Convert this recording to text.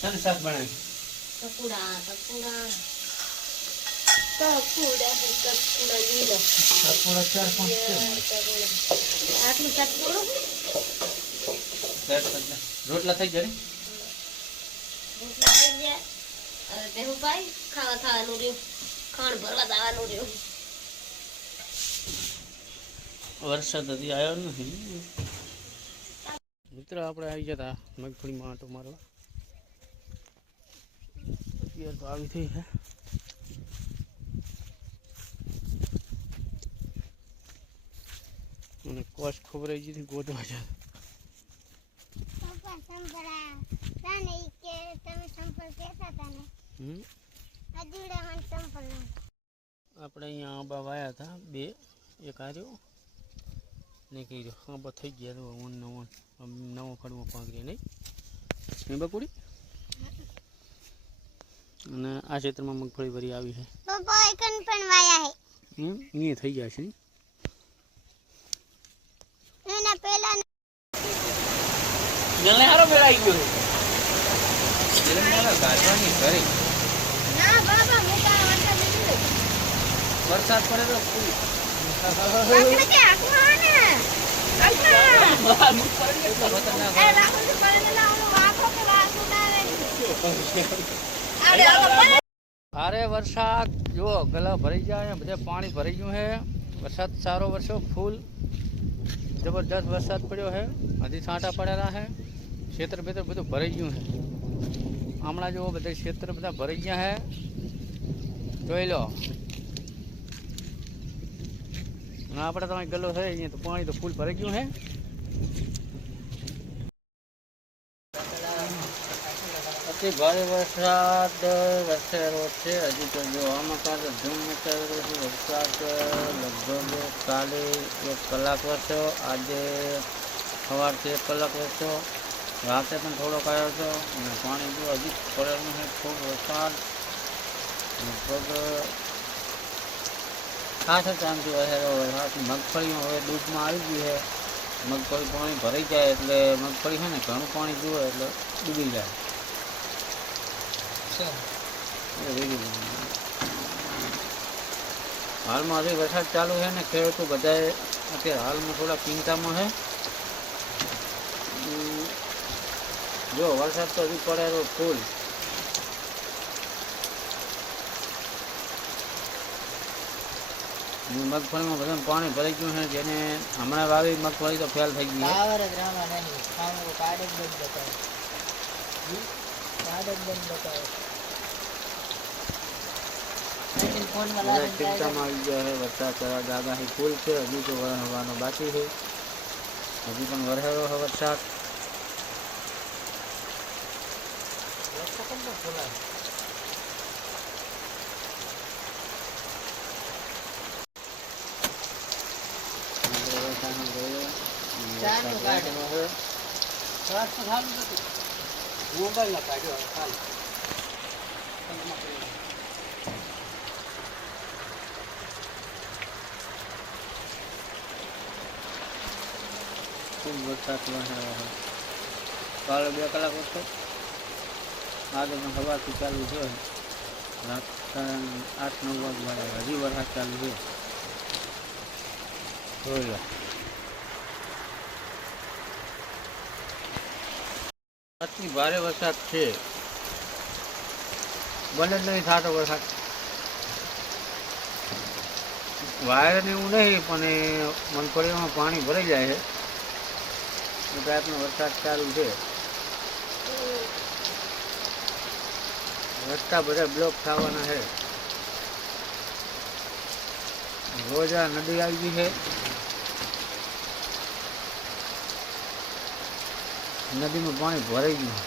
તને શાક બનાવી ટકુડા ટકુડા ટકુડા ટકુડા લીલો ટકુડા 4-5 છે આટલું ટકુડું રોટલા થઈ ગયા રોટલા થઈ ગયા હવે બેહુ ભાઈ ખાવા થવાનું રહ્યું ખાણ ભરવા જવાનું રહ્યું વરસાદ હજી આવ્યો નથી મિત્રો આપણે આવી ગયા હતા મગફળીમાં આંટો મારવા અત્યારે તો આવી થઈ છે અને કોશ ખબરાઈ ગઈ ગોતવા જાય આપણે અહીંયા આંબા વાયા હતા 2 એક આર્યો ને કર્યો આંબા થઈ ગયા તો નવો ખડમાં પાંગરી નહીં બકુડી અને આ ક્ષેત્રમાં મગફળી ભરી આવી છે એ થઈ ગયા છે જલ્દી હારો મેળાઈ ગયો ગાજવાની ઘરે વરસાદ પડે તો ફૂલ ભારે વરસાદ જો ગલા ભરી જાય બધે પાણી ભરી ગયું છે વરસાદ સારો વરસ્યો ફૂલ જબરદસ્ત વરસાદ પડ્યો છે હજી છાંટા પડેલા છે ક્ષેત્ર બેત્ર બધું ભરાઈ ગયું છે હમણાં જો બધા ક્ષેત્ર બધા ભરાઈ ગયા છે જોઈ લો આપણે તમે ગલો છે અહીંયા તો પાણી તો ફૂલ ભરાઈ ગયું છે ભારે વરસાદ વરસેલો છે હજી તો જો આમાં કાંતો ધૂમ મચાવેલો છે વરસાદ લગભગ કાલે 1 કલાક વરસ્યો આજે સવારથી 1 કલાક વરસ્યો રાતે પણ થોડોક આવ્યો હતો અને પાણી જો હજી પડેલું છે ખૂબ વરસાદ લગભગ ખાસ ચાંદથી વહેલો વરસાદ મગફળીમાં હવે દૂધમાં આવી ગયું છે મગફળી પાણી ભરાઈ જાય એટલે મગફળી છે ને ઘણું પાણી જુએ એટલે ડૂબી જાય હાલમાં હજી વરસાદ ચાલુ છે ને ખેડૂતો બધાએ અત્યારે હાલમાં થોડા ચિંતામાં છે જો વરસાદ તો હજી પડેલો ફૂલ મગફળીમાં બધા પાણી ભરાઈ ગયું છે જેને હમણાં વાવી મગફળી તો ફેલ થઈ ગઈ ચિંતામાં આવી ગયા છે વરસાદ આગાહી ફૂલ છે હજી તો વરસવાનો બાકી છે હજી પણ વરસેલો છે વરસાદ ખૂબ વરસાદ વરસેલો છે કાલે 2 કલાક વરસાદ આજે પણ સવારથી ચાલુ છે રાત 8-9 વાગ્યા હજી વરસાદ ચાલુ છે જોઈ લો આટલી ભારે વરસાદ છે બને જ નહીં થાતો વરસાદ વાયર ને એવું નહીં પણ એ મગફળીમાં પાણી ભરાઈ જાય છે એ ટાઈપનો વરસાદ ચાલુ છે રસ્તા બધા બ્લોક થવાના છે રોજ આ નદી આવી ગઈ છે નદીમાં પાણી ભરાઈ ગયું